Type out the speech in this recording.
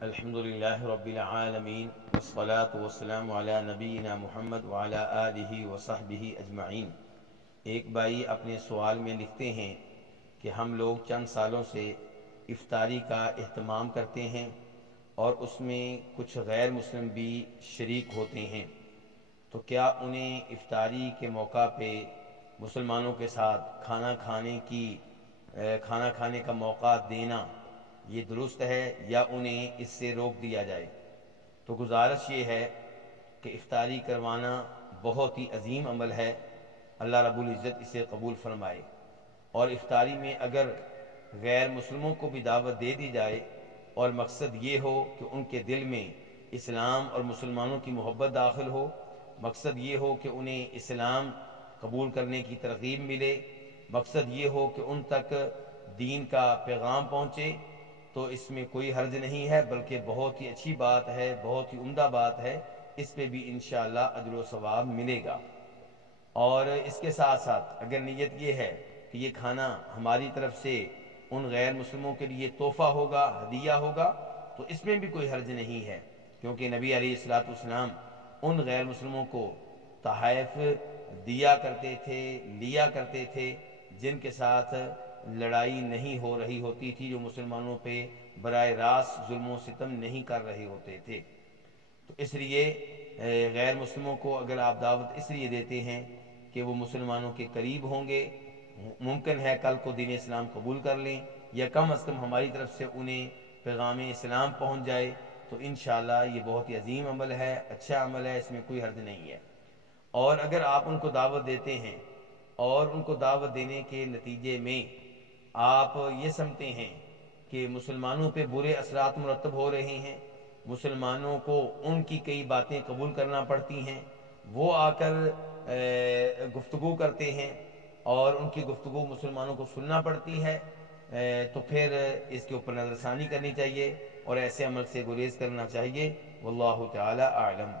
الحمدللہ رب العالمین والصلاة والسلام علی نبینا محمد وعلی آلہ وصحبہ اجمعین۔ ایک بھائی اپنے سوال میں لکھتے ہیں کہ ہم لوگ چند سالوں سے افطاری کا اہتمام کرتے ہیں اور اس میں کچھ غیر مسلم بھی شریک ہوتے ہیں، تو کیا انہیں افطاری کے موقع پہ مسلمانوں کے ساتھ کھانا کھانے کا موقع دینا یہ درست ہے یا انہیں اس سے روک دیا جائے؟ تو گزارش یہ ہے کہ افطاری کروانا بہت ہی عظیم عمل ہے، اللہ رب العزت اسے قبول فرمائے۔ اور افطاری میں اگر غیر مسلموں کو بھی دعوت دے دی جائے اور مقصد یہ ہو کہ ان کے دل میں اسلام اور مسلمانوں کی محبت داخل ہو، مقصد یہ ہو کہ انہیں اسلام قبول کرنے کی ترغیب ملے، مقصد یہ ہو کہ ان تک دین کا پیغام پہنچے، تو اس میں کوئی حرج نہیں ہے، بلکہ بہت ہی اچھی بات ہے، بہت ہی عمدہ بات ہے، اس پہ بھی انشاءاللہ اجر و ثواب ملے گا۔ اور اس کے ساتھ ساتھ اگر نیت یہ ہے کہ یہ کھانا ہماری طرف سے ان غیر مسلموں کے لیے تحفہ ہوگا، ہدیہ ہوگا، تو اس میں بھی کوئی حرج نہیں ہے، کیونکہ نبی علیہ الصلوۃ والسلام ان غیر مسلموں کو تحائف دیا کرتے تھے، لیا کرتے تھے، جن کے ساتھ لڑائی نہیں ہو رہی ہوتی تھی، جو مسلمانوں پہ براہ راست ظلم و ستم نہیں کر رہے ہوتے تھے۔ تو اس لیے غیر مسلموں کو اگر آپ دعوت اس لیے دیتے ہیں کہ وہ مسلمانوں کے قریب ہوں گے، ممکن ہے کل کو دین اسلام قبول کر لیں، یا کم از کم ہماری طرف سے انہیں پیغام اسلام پہنچ جائے، تو انشاءاللہ یہ بہت ہی عظیم عمل ہے، اچھا عمل ہے، اس میں کوئی حرج نہیں ہے۔ اور اگر آپ ان کو دعوت دیتے ہیں اور ان کو دعوت دینے کے نتیجے میں آپ یہ سمجھتے ہیں کہ مسلمانوں پہ برے اثرات مرتب ہو رہے ہیں، مسلمانوں کو ان کی کئی باتیں قبول کرنا پڑتی ہیں، وہ آ کر گفتگو کرتے ہیں اور ان کی گفتگو مسلمانوں کو سننا پڑتی ہے، تو پھر اس کے اوپر نظر ثانی کرنی چاہیے اور ایسے عمل سے گریز کرنا چاہیے۔ واللہ تعالی اعلم۔